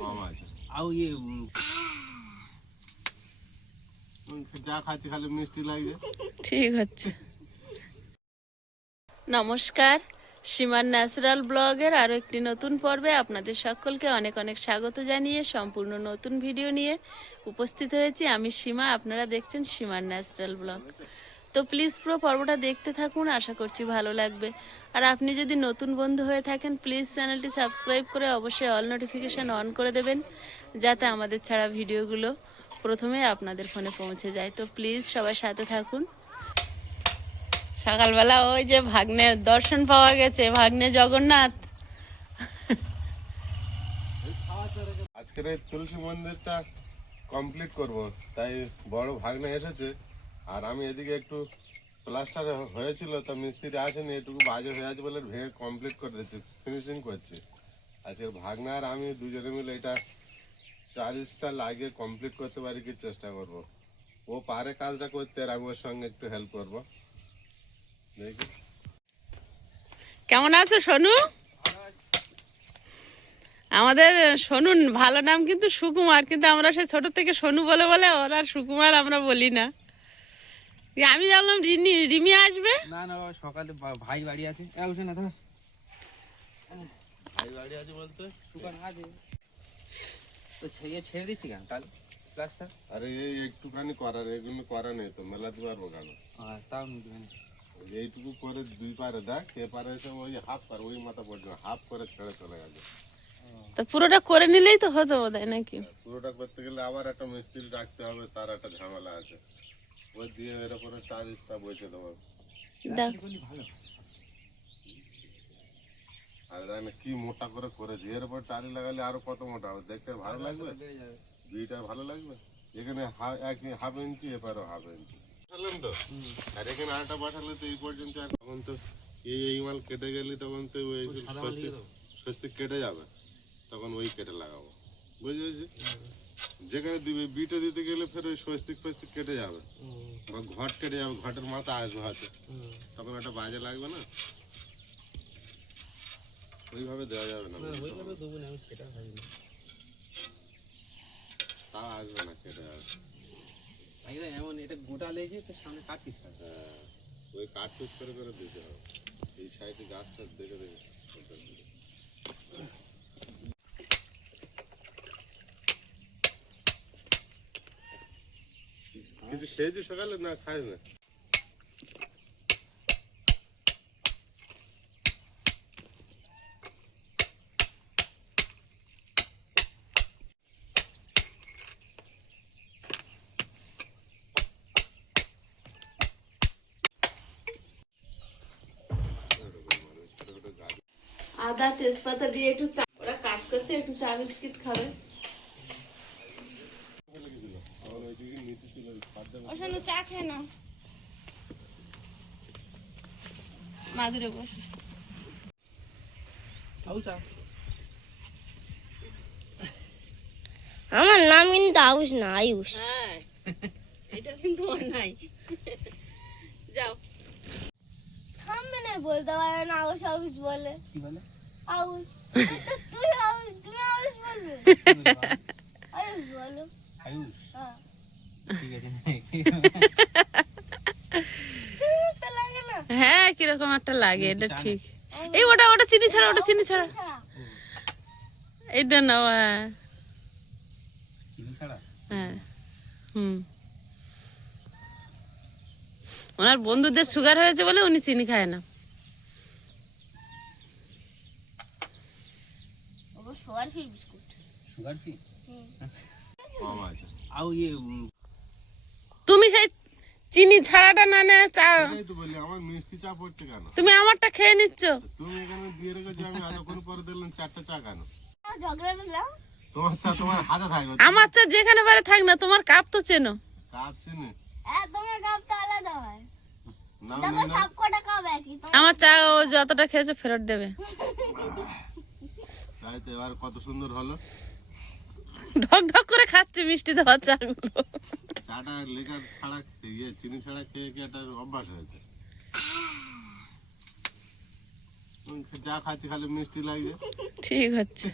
কম আছে। আর যা খাচ্ছি খালি মিষ্টি লাগছে। ঠিক আছে। নমস্কার, সীমার ন্যাচারাল ব্লগের আরও একটি নতুন পর্বে আপনাদের সকলকে অনেক অনেক স্বাগত জানিয়ে সম্পূর্ণ নতুন ভিডিও নিয়ে উপস্থিত হয়েছি আমি সীমা। আপনারা দেখছেন সীমার ন্যাচারাল ব্লগ। তো প্লিজ পুরো পর্বটা দেখতে থাকুন, আশা করছি ভালো লাগবে। আর আপনি যদি নতুন বন্ধু হয়ে থাকেন প্লিজ চ্যানেলটি সাবস্ক্রাইব করে অবশ্যই অল নোটিফিকেশান অন করে দেবেন, যাতে আমাদের ছাড়া ভিডিওগুলো প্রথমে আপনাদের ফোনে পৌঁছে যায়। তো প্লিজ সবাই সাথে থাকুন। সকালবেলা ওই যে ভাগ্নের দর্শন পাওয়া গেছে, ভাগ্নে জগন্নাথ। আজকের এই তুলসী মন্দিরটা কমপ্লিট করব, তাই বড় ভাগ্নে এসেছে। আর আমি এদিকে একটু প্লাস্টার হয়েছিল, তো মিস্ত্রি আসেনি, এটুকু বাজে হয়ে আছে বলে ভেঙে কমপ্লিট করে দিচ্ছি, ফিনিশিং করছি। আজকের ভাগ্নে আর আমি দুজনে মিলে এটা 40টা লাগিয়ে কমপ্লিট করতে পারি কি চেষ্টা করব। ও পারে কাজটা করতে, আর আমি ওর সঙ্গে একটু হেল্প করবো। দেখি কেমন আছো সোনু? আমাদের সোনু ভালো নাম কিন্তু সুকুমার, কিন্তু আমরা সে ছোট থেকে সোনু বলে বলে ওরা সুকুমার আমরা বলি না। আমি জানলাম রিমি আসবে। না না বাবা, সকালে ভাই বাড়ি আছে। না ধর, ভাই বাড়ি আছে বলতে দোকান আছে তো ছেড়ে দিচ্ছি কেন কাল প্লাস্টার? আরে এই একটুখানি করার, এগুলো করা নেই তো মেলাতে পারবো কেন? তাও এইটুকু করে দুই পারে দেখ, এ পারে এসে ওই হাফ পার ওই মাথা পর্যন্ত হাফ করে ছেড়ে চলে গেছে। তো পুরোটা করে নিলেই তো হতো বোধহয় নাকি? পুরোটা করতে গেলে আবার একটা মিস্ত্রি রাখতে হবে, তার একটা ঝামেলা আছে। ওই দিয়ে এর উপরে টাইলসটা বসে দেবো। ভালো। আর জানি কি মোটা করে করেছি, এর উপর টালি লাগালে আরো কত মোটা হবে, দেখতে ভালো লাগবে, ভিউটা ভালো লাগবে। এখানে হাফ ইঞ্চি, এপারও হাফ ইঞ্চি বসালাম তো। আর এখানে আরেকটা বসালে তো এই পর্যন্ত, আর তখন তো এই মাল কেটে গেলে তখন তো ওই স্বস্তিক কেটে যাবে, তখন ওই কেটে লাগাবো, বুঝেছি। যেখানে দিবে বিটে দিতে গেলে ফের ওই স্বস্তিক ফস্তিক কেটে যাবে বা ঘট কেটে যাবে, ঘটের মাথা আসবে হাতে, তখন একটা বাজে লাগবে না, ওইভাবে দেওয়া যাবে না। তা আসবে না, কেটে যাবে। এমন এটা গোটা লেগে তো সামনে কাট পিস করে। হ্যাঁ, ওই কাট পিস করে করে দিতে হবে। এই সাইডে গাছটা দেখে দেখে কিছু খেয়েছি সকালে না খাই না? আদা তেজপাতা দিয়ে একটু চা, ওরা কাজ করছে, একটু চা বিস্কিট খাবে। ওখানে চা খেয়ে নাও, মাদুরে বসে। আমার নাম কিন্তু আয়ুষ না, আয়ুষ। হ্যাঁ, এটা কিন্তু অন্যায়। যাও। থামবে না, বলতে পারে না আয়ুষ আয়ুষ বলে। কি বলে? আয়ুষ। তুই আয়ুষ, তুমি আয়ুষ বলবে। আয়ুষ বলো। আয়ুষ, হ্যাঁ। ঠিক আছে। কিরকম লাগে না? হ্যাঁ, কিরকম একটা লাগে, এটা ঠিক। এই ওটা ওটা চিনি ছাড়া, ওটা চিনি ছাড়া। এইটা নাও। হ্যাঁ চিনি ছাড়া? হ্যাঁ, ওনার বন্ধুদের সুগার হয়েছে বলে উনি চিনি খায় না। Sugar free biscuit. Sugar free? কম আছে। আর তুমি সেই চিনি ছাড়াটা না না চা, এই তো বলি আমার মিষ্টি চা পড়ছে কেন? তুমি আমারটা খেয়ে নিচ্ছ। তুমি এখানে দিয়ে রেখেছো, আমি এতক্ষণ পরে দিলাম 4টা চা কেন? ঝগড়া দিলাম। তোমার চা তোমার হাতে থাকবে। আমার চা যেখানে পারে থাক না, তোমার কাপ তো চেনো। কাপ চিনি তোমার কাপ তো আলাদা হয়। নাও দেখো সব কটা কাপ একই। আমার চা ও যতটা খেয়েছে ফেরত দেবে। তাই তো, এবার কত সুন্দর হলো। ঢক ঢক করে খাচ্ছে মিষ্টি দেওয়া চাগুলো। চাটা লেখা ছাড়া চিনি ছাড়া খেয়ে খেয়ে একটা অভ্যাস হয়েছে। যা খাচ্ছি খালি মিষ্টি লাগছে। ঠিক হচ্ছে।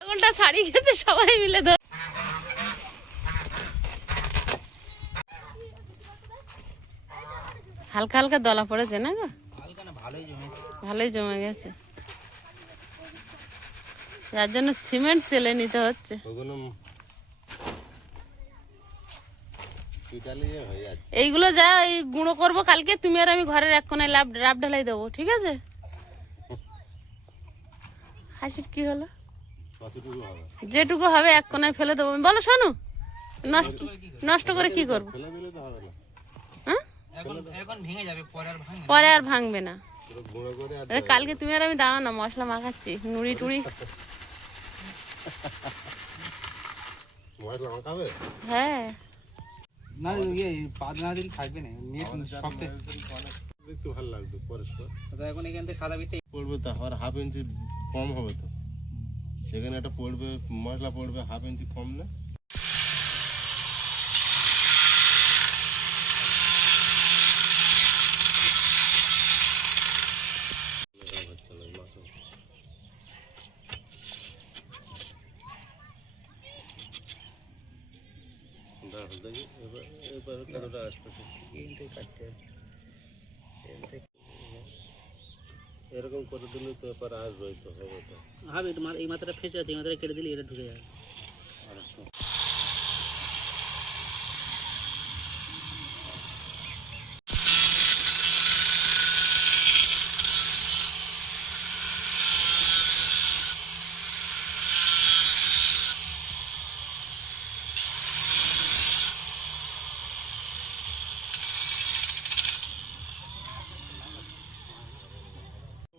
ছাগলটা ছাড়িয়ে গেছে, সবাই মিলে ধর। হালকা হালকা দলা পড়েছে না গো? হালকা না, ভালোই জমেছে। ভালোই জমে গেছে, যার জন্য সিমেন্ট চেলে নিতে হচ্ছে। ওগুলো পিটালি হয়ে যাচ্ছে। এইগুলো যা এই গুঁড়ো করবো কালকে, তুমি আর আমি ঘরের এক কোনায় রাব ঢালাই দেবো, ঠিক আছে? হাসির কি হলো? কতটুকু হবে? যেটুকু হবে এক কোনায় ফেলে দেবো। বলো শোনো, নষ্ট নষ্ট করে কি করবো? ফেলে দিলে তো হবে না, হ্যাঁ, এখন এখন ভেঙে যাবে, পরে আর ভাঙবে না। পরে আর ভাঙবে না। পুরো গুঁড়ো করে আর আরে কালকে তুমি আর আমি দাঁড়াও না, মশলা মাখাচ্ছি, নুড়ি টুড়ি। মশলা মাখাবে? হ্যাঁ, না ইয়ে পাঁচনা দিন থাকবে না, নিয়ে শক্ত দেখতে ভালো লাগবে পরিষ্কার। তো এখন এখান থেকে সাদা বিটটা পড়বে তো আর হাফ ইঞ্চি কম হবে তো, সেখানে একটা পড়বে মশলা পড়বে হাফ ইঞ্চি কম না। এরকম করে দিলে তো এবার আসবে, তো হবে তো। হবে, এই মাথাটা ফেসে আছে, এই মাথাটা কেটে দিলে এটা ঢুকে যাবে।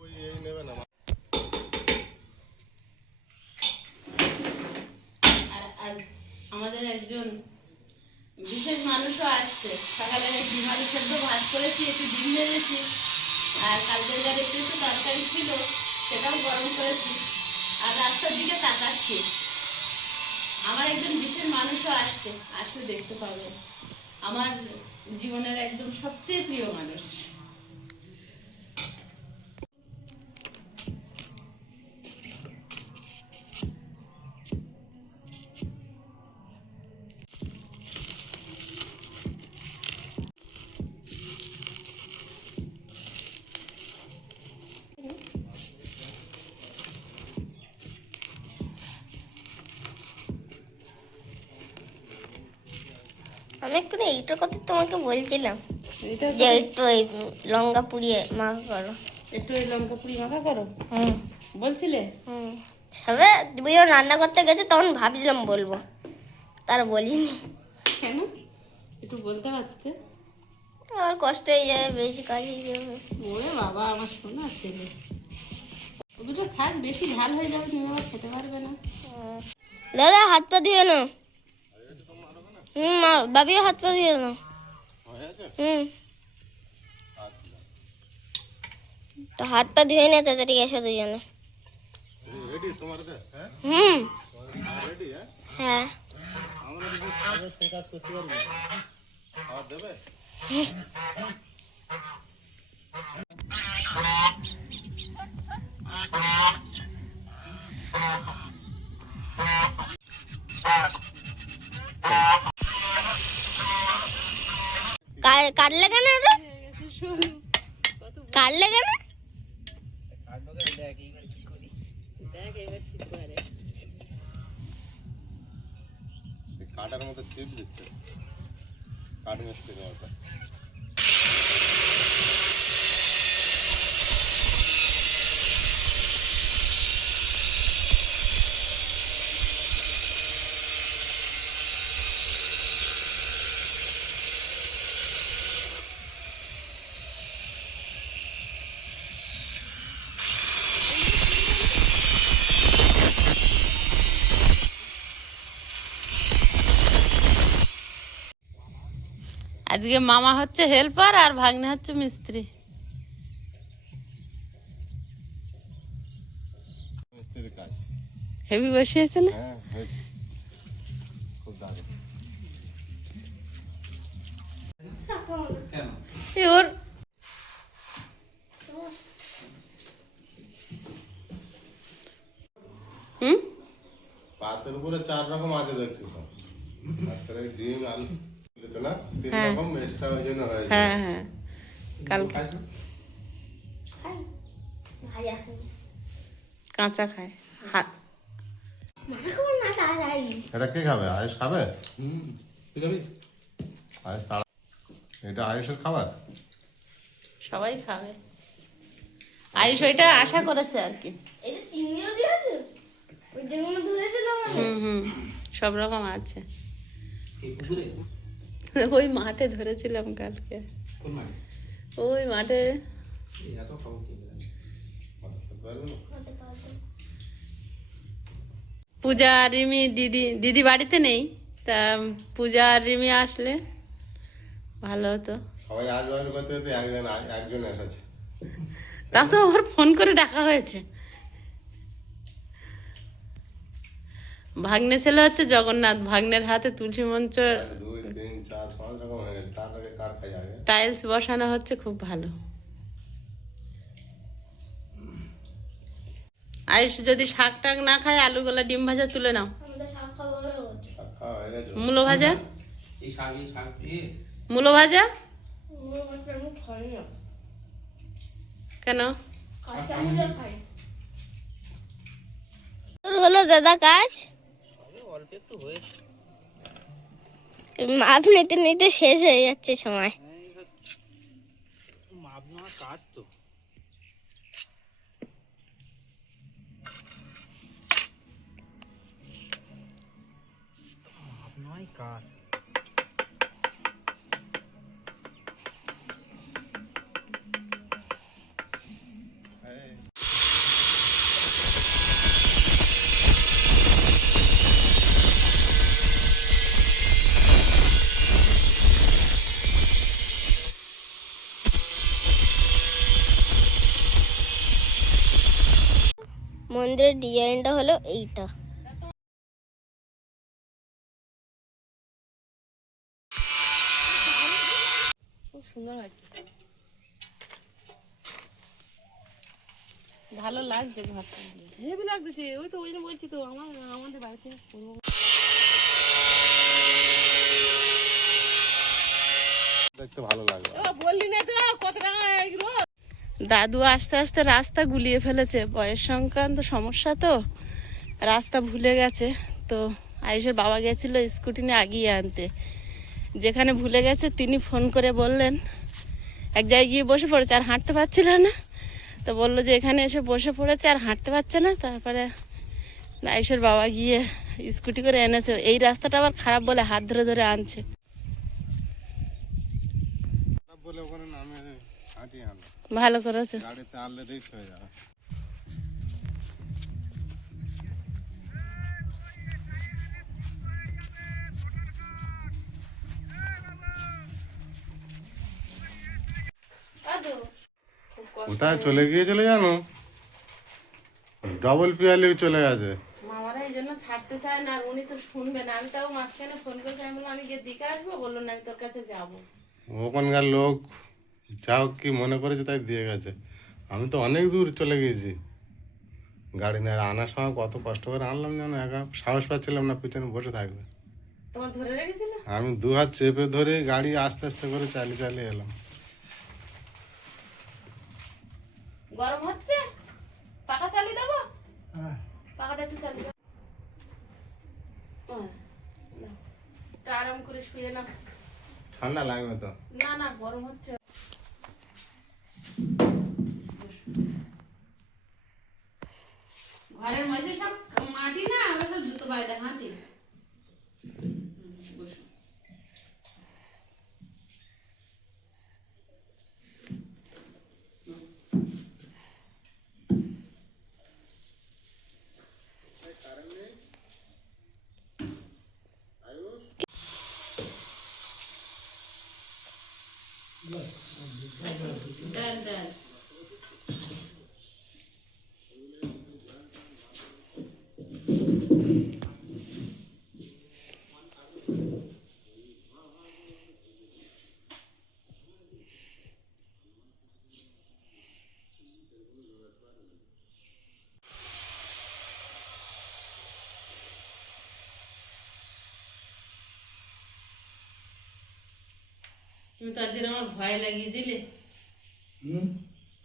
ওই এই নেবে না। আর আজ আমাদের একজন বিশেষ মানুষও আসছে। সকালে ডিম আলু সেদ্ধ ভাত করেছি, একটু ডিম ভেজেছি, আর কালকের যা একটু একটু তরকারি ছিল সেটাও গরম করেছি, আর রাস্তার দিকে তাকাচ্ছি। আমার একজন বিশেষ মানুষও আসছে, আসলে দেখতে পাবেন। আমার জীবনের একদম সবচেয়ে প্রিয় মানুষ। আমি একটু না এইটার কথা তোমাকে বলছিলাম, এটা যে একটু ওই লঙ্কা পুড়িয়ে মাখা করো। একটু এই লঙ্কা পুরি মাখা করো হুম বলছিলে। হুম সবে তুমি যখন রান্না করতে গেছো তখন ভাবছিলাম বলবো, তার বলিনি। কেন? একটু বলতে পারতে। আমার কষ্ট হয়ে যাবে, বেশি কাজ হয়ে যাবে। ওরে বাবা, আমার শোনা ছেলে। ও দুটো থাক, বেশি ঝাল হয়ে যাবে, তুমি আবার খেতে পারবে না। দাদা হাত পা দিয়ে না। বাবিও হাত পা দিয়ে না। তো হাত পা ধুয়ে নে তাড়াতাড়ি এসে দুজনে। রেডি তোমার দে? হ্যাঁ রেডি। হ্যাঁ আমরা সে কাজ করতে পারবো না, খাবার দেবে? কাটলে কেন ওটা? কাটলে কেন? দেখ এবার ঠিক করে। আটার মতো চিপ দিচ্ছে কাঠ মিস্ত্রি ওটা। আজকে মামা হচ্ছে হেল্পার আর ভাগ্নে হচ্ছে মিস্ত্রি। মিস্ত্রির কাজ। হেভি বসিয়েছে না? হ্যাঁ হয়েছে, খুব দারুণ। কেন? এ ওর হুম পাতের উপরে 4 রকম আছে দেখছি তো। তারপরে ডিম আলু দিতে না 3 হ্যাঁ। রকম এক্সট্রা ওই জন্য হয়েছে। হ্যাঁ হ্যাঁ কালকে খাইছো? খাই ভাজা খাই কাঁচা খায়। হাত মা খাবো না তাড়াতাড়ি এটা কে খাবে? আয়ুষ খাবে? তুই খাবি? আয়ুষ তাড়া, এটা আয়ুষের খাবার। সবাই খাবে। আয়ুষ ওইটা আশা করেছে আর কি। এটা চিংড়িও দিয়েছো ওই যেগুলো ধরেছিলাম হুম সব রকম আছে। এই পুকুরে? ওই মাঠে ধরেছিলাম কালকে, কোন মানে? ওই মাঠে। এই এত খাবো কি করে? খেতে পারবে না? পূজা আর রিমি, দিদি বাড়িতে নেই, তা পূজা আর রিমি আসলে ভালো হতো। সবাই আজ করতে করতে একজন এসেছে। তা তো আবার ফোন করে ডাকা হয়েছে। ভাগ্নে ছেলে হচ্ছে জগন্নাথ, ভাগ্নের হাতে তুলসী মঞ্চ 2 3 4 5 রকম হয়ে গেছে। তার আগে কার খাই আগে? টাইলস বসানো হচ্ছে, খুব ভালো। আয়ুষ যদি শাক টাক না খায়, আলুগুলা ডিম ভাজা তুলে নাও। আমাদের শাক খাবো শাক খাওয়া হয়ে গেছে? মূলো ভাজা, এই শাক মূলো ভাজা আমি খাই না কেন? কাঁচা মুলো খাই। তোর হলো দাদা কাজ? অল্প একটু হয়েছে। মাপ নিতে নিতে শেষ হয়ে যাচ্ছে সময়। মাপ নেওয়ার কাজ তো। মাপ নেওয়াই কাজ। মন্দিরের ডিজাইনটা হলো এইটা। খুব সুন্দর হয়েছে, ভালো লাগছে ঘরটা। হেভি লাগতেছে, ওই তো ওই জন্য বলছি তো আমাদের বাড়িতে করবো। দেখতে ভালো লাগবে। বললি না তো কত টাকা এগুলো। দাদু আস্তে আস্তে রাস্তা গুলিয়ে ফেলেছে, বয়স সংক্রান্ত সমস্যা তো রাস্তা ভুলে গেছে। তো আয়ুষের বাবা গেছিল স্কুটি নিয়ে আগিয়ে আনতে, যেখানে ভুলে গেছে তিনি ফোন করে বললেন, এক জায়গায় গিয়ে বসে পড়েছে আর হাঁটতে পারছিল না, তো বললো যে এখানে এসে বসে পড়েছে আর হাঁটতে পারছে না। তারপরে আয়ুষের বাবা গিয়ে স্কুটি করে এনেছে। এই রাস্তাটা আবার খারাপ বলে হাত ধরে ধরে আনছে। বলে ওখানে নামে হাঁটিয়ে আনলো, ভালো করেছে। গাড়িতে আনলে রিস্ক হয়ে যাবে। কোথায় চলে গিয়েছিল জানো? ডবল পিয়ালি চলে গেছে। মামারা এই জন্য ছাড়তে চায় না, আর উনি তো শুনবে না। আমি তাও মাঝখানে ফোন করে আমি বললাম আমি গিয়ে দিকে আসবো, বললো না আমি তোর কাছে যাবো। ওখানকার লোক যা হোক কি মনে করেছে তাই দিয়ে গেছে। আমি তো অনেক দূর চলে গিয়েছি গাড়ি নিয়ে, আনার সময় কত কষ্ট করে আনলাম জানো, একা সাহস পাচ্ছিলাম না পিছনে বসে থাকবে। তোমার ধরে রেখেছিল? আমি 2 হাত চেপে ধরে গাড়ি আস্তে আস্তে করে চালিয়ে চালিয়ে এলাম। গরম হচ্ছে, পাখা চালিয়ে দেবো? পাখাটা একটু চালিয়ে দাও। আরাম করে শুয়ে না। ঠান্ডা লাগবে তো। না না, গরম হচ্ছে। ঘরের মধ্যে সব মাটি না, আমরা সব জুতো পায়ে দেয় হাঁটি। বসো। ডাল ডাল তুমি তো আজকে আমার ভয় লাগিয়ে দিলে।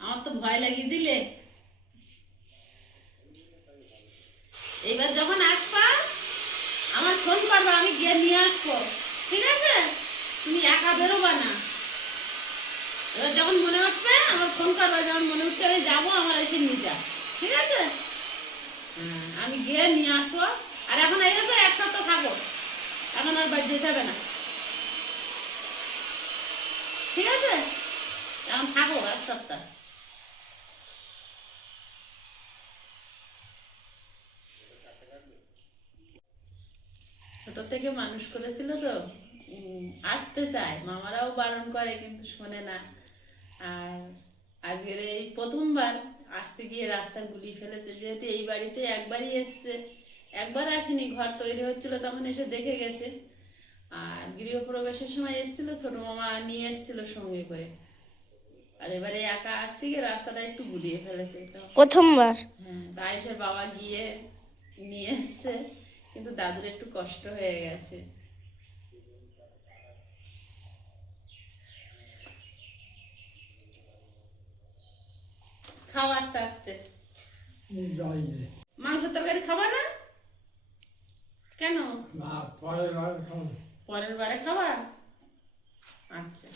আমার তো ভয় লাগিয়ে দিলে। এইবার যখন আসবা আমার ফোন করবা, আমি গিয়ে নিয়ে আসবো, ঠিক আছে? তুমি একা বেরোবা না। এবার যখন মনে উঠবে আমার ফোন করবা, যখন মনে উঠবে আমি যাবো, আমার এসে নিয়ে যা, ঠিক আছে? আমি গিয়ে নিয়ে আসবো। আর এখন এই তো এক সপ্তাহ থাকো, এখন আর বাড়ি যেতে হবে না, ঠিক আছে? এখন থাকো এক সপ্তাহ। ছোট থেকে মানুষ করেছিল তো, আসতে চায়, মামারাও বারণ করে কিন্তু শোনে না। আর আজকের এই প্রথমবার আসতে গিয়ে রাস্তা গুলিয়ে ফেলেছে। যেহেতু এই বাড়িতে একবারই এসছে, একবার আসেনি, ঘর তৈরি হচ্ছিল তখন এসে দেখে গেছে। আর গৃহপ্রবেশের সময় এসেছিল, ছোট মামা নিয়ে এসেছিল সঙ্গে করে। আর এবারে একা আসতে গিয়ে রাস্তাটা একটু গুলিয়ে ফেলেছে তো। প্রথমবার। হ্যাঁ, আয়েশের বাবা গিয়ে নিয়ে এসছে, কিন্তু দাদুর একটু কষ্ট হয়ে গেছে। খাও আস্তে আস্তে। মাংস তরকারি খাবা না কেন? পরের বারে খাবা? আচ্ছা।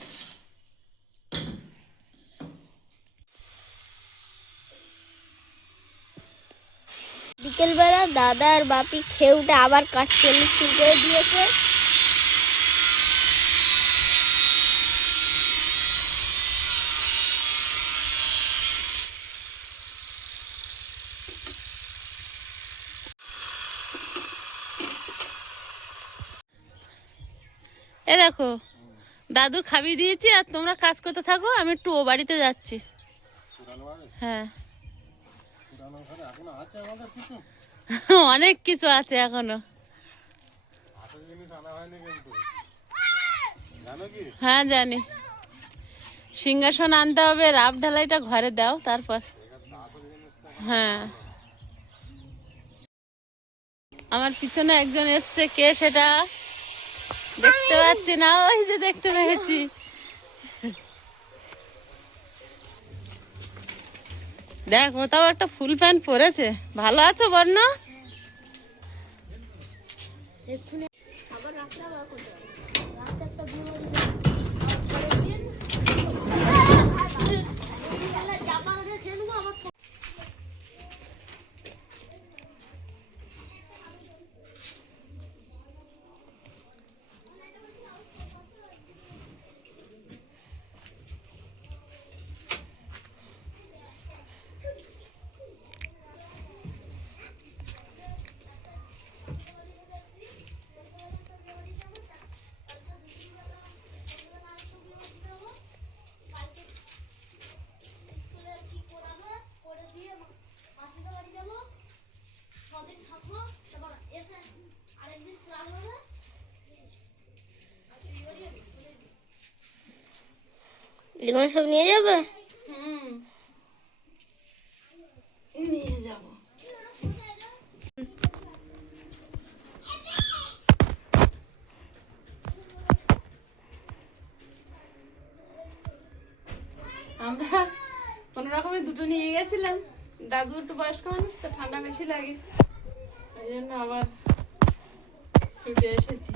বিকেলবেলা দাদা আর বাপি খেয়ে উঠে আবার কাজ চল্লিশ শুরু করে দিয়েছে। এ দেখো, দাদুর খাবি দিয়েছি আর তোমরা কাজ করতে থাকো, আমি একটু ও বাড়িতে যাচ্ছি। হ্যাঁ, অনেক কিছু আছে এখনো। হ্যাঁ জানি, সিংহাসন আনতে হবে, রাব ঢালাইটা ঘরে দাও তারপর। হ্যাঁ, আমার পিছনে একজন এসছে, কে সেটা দেখতে পাচ্ছি না, ওই যে দেখতে পেয়েছি। দেখ, ও তাও একটা ফুল প্যান্ট পরেছে। ভালো আছো বর্ণ? এগুলো সব নিয়ে যাবে? নিয়ে যাবো। আমরা কোনো রকমে দুটো নিয়ে গেছিলাম। দাদু একটু বয়স্ক মানুষ তো, ঠান্ডা বেশি লাগে, ওই জন্য আবার ছুটে এসেছি।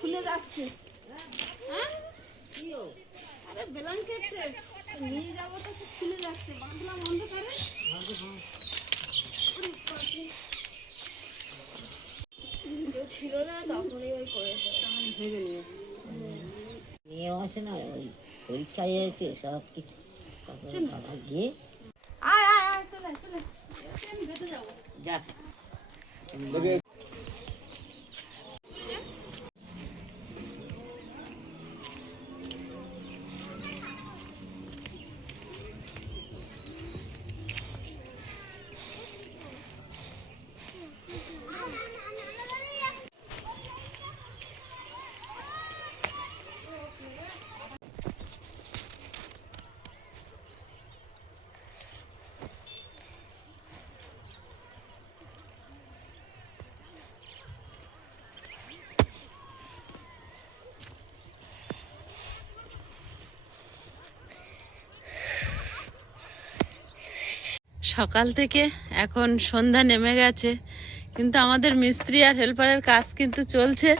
খুলে যাচ্ছে। হ্যাঁ আরে ব্ল্যাঙ্কেট নিয়ে যাবো তো খুলে যাচ্ছে, বাঁধলাম অন্ধকারে। ছিল না তখনই ওই করেছে, তখন ভেবে নিয়েছে। নিয়ে আসে না ওই পরীক্ষায় এসে সব কিছু বাবা গিয়ে আয় আয় আয় চলে চলে, আমি বেঁধে যাবো। যাক সকাল থেকে এখন সন্ধ্যা নেমে গেছে, কিন্তু আমাদের মিস্ত্রি আর হেল্পারের কাজ কিন্তু চলছে।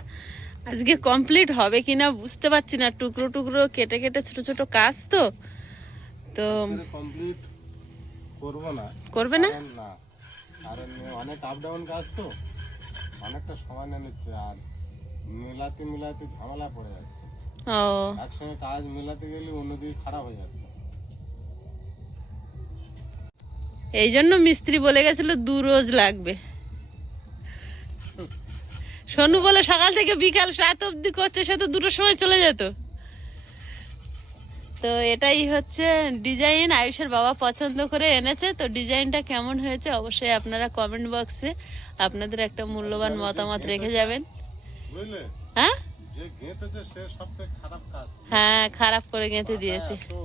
আজকে কমপ্লিট হবে কিনা বুঝতে পারছি না, টুকরো টুকরো কেটে কেটে ছোট ছোট কাজ তো তো কমপ্লিট করব না, করবে না। না কারণ অনেক আপ ডাউন কাজ তো অনেকটা সময় নিচ্ছে, আর মিলাতে মিলাতে ঝামেলা পড়ে যাচ্ছে। ও একসঙ্গে কাজ মিলাতে গেলে অন্যদিকে খারাপ হয়ে যাচ্ছে। এই জন্য মিস্ত্রি বলে গেছিল 2 রোজ লাগবে। সোনু বলে সকাল থেকে বিকাল 7 অবধি করছে, সে তো 2টোর সময় চলে যেত। তো এটাই হচ্ছে ডিজাইন, আয়ুষের বাবা পছন্দ করে এনেছে। তো ডিজাইনটা কেমন হয়েছে অবশ্যই আপনারা কমেন্ট বক্সে আপনাদের একটা মূল্যবান মতামত রেখে যাবেন। বুঝলে, হ্যাঁ যে গেঁথেছে সে সবথেকে খারাপ কাজ। হ্যাঁ খারাপ করে গেঁথে দিয়েছে। তো